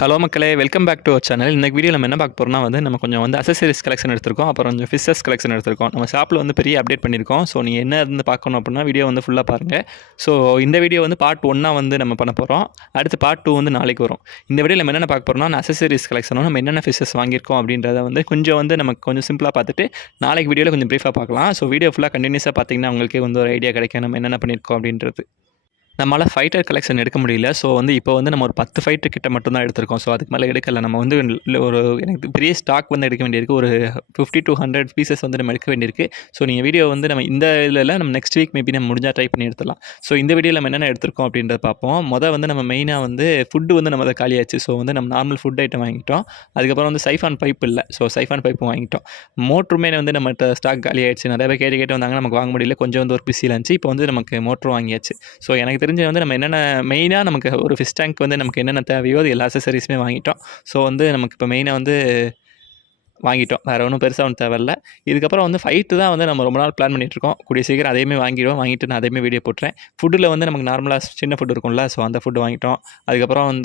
Hello மக்களே, welcome back to our channel. இந்த video நம்ம என்ன பார்க்க போறோம்னா நம்ம கொஞ்சம் அக்சஸரீஸ் கலெக்ஷன் எடுத்திருக்கோம். அப்புறம் கொஞ்சம் ஃபிஷஸ் கலெக்ஷன் எடுத்திருக்கோம். நம்ம ஷாப்பில் பெரிய அப்டேட் பண்ணியிருக்கோம். ஸோ நீங்கள் என்ன இருந்து பார்க்கணும் அப்படின்னா வீடியோ ஃபுல்லாக பாருங்கள். ஸோ இந்த வீடியோ பார்ட் 1 நம்ம பண்ண போகிறோம். அடுத்து பார்ட் 2 நாளைக்கு வரும். இந்த வீடியோவில் நம்ம என்னென்ன பார்க்க போகிறோம்னா அக்சஸரீஸ் கலெக்ஷனும் நம்ம என்னென்ன ஃபிஷஸ் வாங்கியிருக்கோம் அப்படின்றத கொஞ்சம் நமக்கு கொஞ்சம் சிம்பிளாக பார்த்துட்டு நாளைக்கு வீடியோவில் கொஞ்சம் ப்ரீஃபாக பார்க்கலாம். ஸோ வீடியோ ஃபுல்லாக கண்டினியூஸாக பார்த்தீங்கன்னா உங்களுக்கே ஒரு ஐடியா கிடைக்கும் நம்ம என்னென்ன பண்ணியிருக்கோம் அப்படின்றது. நம்மளால் ஃபைட்டர் கலெக்ஷன் எடுக்க முடியல. ஸோ இப்போ நம்ம ஒரு 10 ஃபைட்டர் கிட்ட மட்டும் தான் எடுத்திருக்கோம். ஸோ அதுக்கு மேலே எடுக்கல. நம்ம ஒரு எனக்கு பெரிய ஸ்டாக் எடுக்க வேண்டியிருக்கு. ஒரு 50 to 100 பீசஸ் நம்ம எடுக்க வேண்டியிருக்கு. ஸோ நீங்கள் வீடியோ நம்ம இந்த இதில் நம்ம நெக்ஸ்ட் வீக் மேபி நம்ம முடிஞ்சால் ட்ரை பண்ணி எடுத்துடலாம். ஸோ இந்த வீடியோவில் நம்ம என்னென்ன எடுத்திருக்கோம் அப்படின்றத பார்ப்போம். நம்ம மெயினாக ஃபுட்டு நம்ம அதை காலியாச்சு. ஸோ நம்ம நார்மல் ஃபுட் ஐட்டம் வாங்கிட்டோம். அதுக்கப்புறம் சைஃபான் பைப் இல்லை. ஸோ சைஃபான் பைப்பும் வாங்கிட்டோம். மோட்டருமே நம்மகிட்ட ஸ்டாக் காலி ஆயிடுச்சு. நிறைய பேர் கேட்டு வந்தாங்க. நமக்கு வாங்க முடியல. கொஞ்சம் ஒரு பிஸியில் இருந்துச்சு. இப்போ நமக்கு மோட்டரும் வாங்கியாச்சு. ஸோ எனக்கு தெரிஞ்சு நம்ம என்னென்ன மெயினாக நமக்கு ஒரு ஃபிஷ் டேங்க் நமக்கு என்னென்ன தேவையோ அது எல்லா அக்சஸரீஸுமே வாங்கிட்டோம். ஸோ நமக்கு இப்போ மெயினாக வாங்கிட்டோம். வேறு ஒன்றும் பெருசாக தேவையில்ல. இதுக்கப்புறம் ஃபைட்டு தான் நம்ம ரொம்ப நாள் பிளான் பண்ணிகிட்ருக்கோம். கூடிய சீக்கிரம் அதையுமே வாங்கிடுவோம். வாங்கிட்டு நான் அதையுமே வீடியோ போட்டுறேன். ஃபுட்டில் நமக்கு நார்மலாக சின்ன ஃபுட் இருக்கும்ல. ஸோ அந்த ஃபுட்டு வாங்கிட்டோம். அதுக்கப்புறம்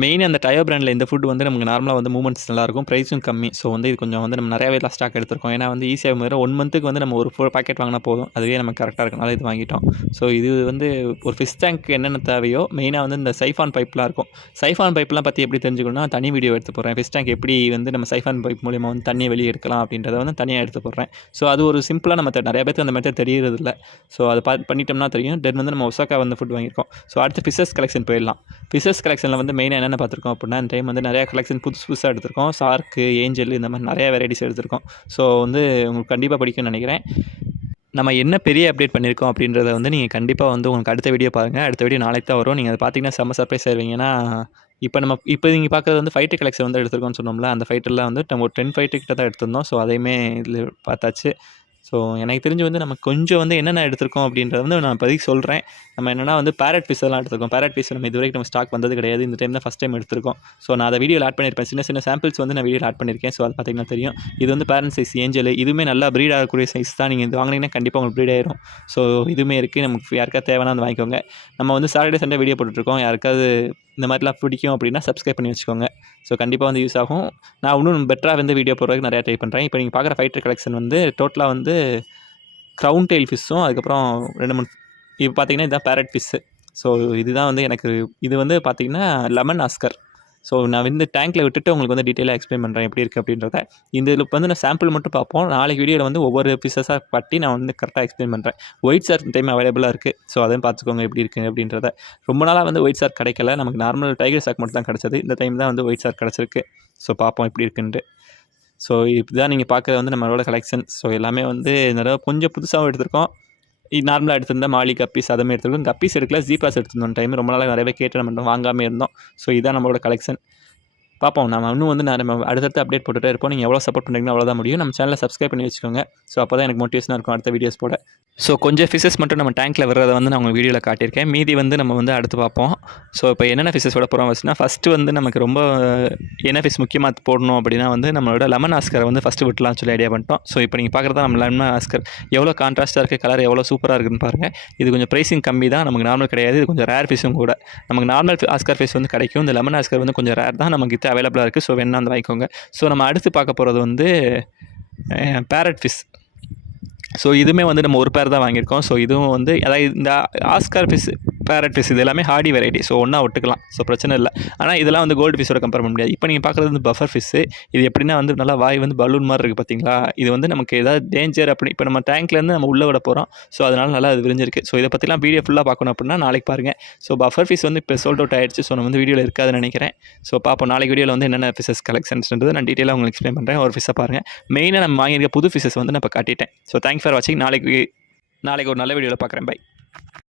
மெயின் அந்த டயோ பிராண்டில் இந்த ஃபுட் நமக்கு நார்மலாக மூமெண்ட்ஸ் நல்லாயிருக்கும். ப்ரைஸும் கம்மி. ஸோ இது கொஞ்சம் நம்ம நிறையவே ஸ்டாக் எடுத்திருக்கோம். ஏன்னா ஈஸியாக முறை 1 மந்த்துக்கு நம்ம ஒரு 4 பாக்கெட் வாங்கினா போதும். அதுவே நமக்கு கரெக்டாக இருக்கனால இது வாங்கிட்டோம். ஸோ இது ஒரு ஃபிஷ் டேங்க் என்னென்ன தேவையோ மெயினாக இந்த சைஃபான் பைப்லாம் இருக்கும். சைஃபான் பைப்லாம் பற்றி எப்படி தெரிஞ்சுக்கணும்னா தனி வீடியோ எடுத்து போடுறேன். ஃபிஷ் டேங்க் எப்படி நம்ம சைஃபான் பைப் மூலிமா தண்ணியை வெளியே எடுக்கலாம் அப்படின்றத தனியாக எடுத்து போடுறேன். ஸோ அது ஒரு சிம்பிளான மெத்தட். நிறைய பேருக்கு அந்த மெத்தட் தெரியறதில்ல. ஸோ அதை பண்ணிட்டோம்னா தெரியும். தென் நம்ம ஒசாக்கா ஃபுட் வாங்கியிருக்கோம். ஸோ அடுத்து ஃபிஷஸ் கலெக்ஷன் போயிடலாம். ஃபிஷஸ் கலெக்ஷனில் மெயினாக என்னென்ன பார்த்துருக்கோம் அப்படின்னா இந்த டைம் நிறையா கலெக்ஷன் புதுசாக எடுத்திருக்கோம். ஷார்க்கு, ஏஞ்சல் இந்த மாதிரி நிறையா வெரைட்டிஸ் எடுத்திருக்கோம். ஸோ உங்களுக்கு கண்டிப்பாக பிடிக்கும்னு நினைக்கிறேன். நம்ம என்ன பெரிய அப்டேட் பண்ணியிருக்கோம் அப்படின்றத நீங்கள் கண்டிப்பாக உங்களுக்கு அடுத்த வீடியோ பாருங்கள். அடுத்த வீடியோ நாளைக்கு தான் வரும். நீங்கள் அதை பார்த்தீங்கன்னா செம்ம சர்ப்ரைஸ் ஆயிருவீங்க. ஏன்னா இப்போ நீங்கள் பார்க்குறது ஃபைட்டர் கலெக்ஷன் எடுத்திருக்கோம்னு சொன்னோம்ல. அந்த ஃபைட்டர்லாம் நம்ம ஒரு 10 ஃபைட்டர் கிட்ட தான் எடுத்திருந்தோம். ஸோ அதையுமே இதில் பார்த்தாச்சு. ஸோ எனக்கு தெரிஞ்சு நம்ம கொஞ்சம் என்னென்ன எடுத்திருக்கோம் அப்படின்றத நான் இப்போதைக்கு சொல்கிறேன். நம்ம என்னென்னா பேரட் ஃபிஷ் எல்லாம் எடுத்திருக்கோம். பேரட் ஃபிஷ் நம்ம இதுவரைக்கும் நம்ம ஸ்டாக் வந்தது கிடையாது. இந்த டைம் தான் ஃபஸ்ட் டைம் எடுத்திருக்கோம். ஸோ நான் அதை வீடியோவில் ஆட் பண்ணியிருப்பேன். சின்ன சின்ன சாம்பிள்ஸ் நான் வீடியோவில் ஆட் பண்ணியிருக்கேன். ஸோ அது பார்த்தீங்கன்னா தெரியும். இது பேரண்ட் சைஸ் ஏஞ்சல். இதுவுமே நல்லா ப்ரீட் ஆகக்கூடிய சைஸ் தான். நீங்கள் இது வாங்கினீங்கன்னா கண்டிப்பாக உங்களுக்கு ப்ரீட் ஆயிரும். ஸோ இதுவுமே இருக்குது. நமக்கு யாருக்காவது தேவைன்னா வாங்கிக்கோங்க. நம்ம சாட்டர்டே சண்டே வீடியோ போட்டுட்ருக்கோம். யாருக்காவது இந்த மாதிரிலாம் பிடிக்கும் அப்படின்னா சப்ஸ்கிரைப் பண்ணி வச்சுக்கோங்க. ஸோ கண்டிப்பாக யூஸ் ஆகும். நான் இன்னும் பெட்டராக வீடியோ போடுறதுக்கு நிறையா ட்ரை பண்ணுறேன். இப்போ நீங்கள் பார்க்குற ஃபைட்டர் கலெக்ஷன் டோட்டலாக க்ரௌன் டெயில் ஃபிஷ்ஷும் அதுக்கப்புறம் 2-3 இப்போ பார்த்தீங்கன்னா இதுதான் பேரட் ஃபிஷ்ஷு. ஸோ இதுதான் எனக்கு இது பார்த்தீங்கன்னா லெமன் ஆஸ்கர். ஸோ நான் டேங்க்கில் விட்டுட்டு உங்களுக்கு டீட்டெயிலாக எக்ஸ்பிளைன் பண்ணுறேன் எப்படி இருக்குது அப்படின்றத. இந்த இதில் நான் சாம்பிள் மட்டும் பார்ப்போம். நாளைக்கு வீடியோவில் ஒவ்வொரு பீசஸாக பற்றி நான் கரெக்டாக எக்ஸ்பிளைன் பண்ணுறேன். ஒயிட் சார்க் டைம் அவைலபிளாக இருக்குது. ஸோ அதையும் பார்த்துக்கோங்க எப்படி இருக்குது அப்படின்றத. ரொம்ப நாளாக ஒயிட் சார்க் கிடைக்கல. நமக்கு நார்மல் டைகர் சார்க் மட்டும் தான் கிடச்சது. இந்த டைம் தான் ஒயிட் சார்க் கிடச்சிருக்கு. ஸோ பார்ப்போம் எப்படி இருக்குன்ட்டு. ஸோ இப்படிதான் நீங்கள் பார்க்குறது நம்மளோட கலெக்ஷன். ஸோ எல்லாமே நிறைய கொஞ்சம் புதுசாகவும் எடுத்திருக்கோம். நார்மலாக எடுத்திருந்தா மாலி கப்பீஸ் அதே மாதிரி எடுத்துருக்கோம். கப்பீஸ் எடுக்கல, ஜீபாஸ் எடுத்திருந்தோம் டைம். ரொம்ப நாளாக நிறைய பேர் கேட்டு நம்ம வாங்காமல் இருந்தோம். ஸோ இதுதான் நம்மளோட கலெக்ஷன். பார்ப்போம். நம்ம இன்னும் நம்ம அடுத்தடுத்து அப்டேட் போட்டுகிட்டே இருப்போம். நீங்கள் எவ்வளோ சப்போர்ட் பண்ணுறீங்களோ அவ்வளோதான் முடியும். நம்ம சேனலை சப்ஸ்கிரைப் பண்ணி வச்சுக்கோங்க. ஸோ அப்போ தான் எனக்கு மோட்டிவேஷனாக இருக்கும் அடுத்த வீடியோஸ் போட. ஸோ கொஞ்சம் ஃபிஷஸ் மட்டும் நம்ம டேங்க்கில் வர்றதை நான் உங்களுக்கு வீடியோவில் காட்டியிருக்கேன். மீதி நம்ம அடுத்து பார்ப்போம். ஸோ இப்போ என்னென்ன ஃபிஷஸ் விட போகிறோம் வச்சுன்னா ஃபஸ்ட்டு நமக்கு ரொம்ப என்ன ஃபிஷ் முக்கியமாக போடணும் அப்படின்னா நம்மளோட லெமன் ஆஸ்கரை ஃபஸ்ட்டு விட்டலாம்னு சொல்லி ஐடியா பண்ணிட்டோம். ஸோ இப்போ நீங்கள் பார்க்குறதா நம்ம லெமன் ஆஸ்கர் எவ்வளோ கான்ட்ராஸ்ட்டாக இருக்குது, கலர் எவ்வளோ சூப்பராக இருக்குதுன்னு பாருங்கள். இது கொஞ்சம் ப்ரைஸிங் கம்மி தான். நமக்கு நார்மல் கிடையாது. இது கொஞ்சம் ரேர் ஃபிஷ்ஷும் கூட. நமக்கு நார்மல் ஆஸ்கர் ஃபிஷ் கிடைக்கும். இந்த லெமன் ஆஸ்கர் கொஞ்சம் ரேர் தான். நமக்கு இது அவைலபிளாக இருக்குது. ஸோ வேணா வாங்கிக்கோங்க. ஸோ நம்ம அடுத்து பார்க்க போகிறது பேரட் ஃபிஷ். ஸோ இதுவுமே நம்ம ஒரு பேர் தான் வாங்கியிருக்கோம். ஸோ இதுவும் அதாவது இந்த ஆஸ்கார் ஃபிஷ், பேரட் ஃபிஷ் இது எல்லாமே ஹார்டி வெரைட்டி. ஸோ ஒன்றா ஒட்டுக்கலாம். ஸோ பிரச்சனை இல்லை. ஆனால் இதெல்லாம் கோல்டு ஃபிஷ்ஷோட கம்பேர் பண்ண முடியாது. இப்போ நீங்கள் பார்க்குறது பஃபர் ஃபிஷ்ஷு. இது எப்படின்னா நல்லா வாய் பலூன் மாதிரி இருக்குது பார்த்தீங்களா. இது நமக்கு ஏதாவது டேஞ்சர் அப்படி இப்போ நம்ம டேங்க்லேருந்து நம்ம உள்ளே விட போகிறோம். ஸோ அதனால் நல்லா அது விரிஞ்சிருக்கு. ஸோ இதை பற்றிலாம் வீடியோ ஃபுல்லாக பார்க்கணும் அப்படின்னா நாளைக்கு பாருங்கள். ஸோ பஃபர் ஃபிஷ் இப்போ சோல்ட் அவுட் ஆகிடுச்சு. ஸோ நம்ம வீடியோவில் இருக்காதுன்னு நினைக்கிறேன். ஸோ பார்ப்போம் நாளைக்கு வீடியோவில் என்னென்ன ஃபிஷஸ் கலெக்ஷன்ஸ்ன்றது நான் டீட்டெயிலாக உங்களுக்கு எக்ஸ்பிளைன் பண்ணுறேன். ஒரு ஃபிஷ்ஷை பாருங்கள். மெயினாக நம்ம வாங்கியிருக்க புது ஃபிஷஸ் நான் இப்போ காட்டிட்டேன். ஸோ தேங்க்ஸ் ஃபார் வாட்சிங். நாளைக்கு ஒரு நல்ல வீடியோவில் பார்க்குறேன். பை.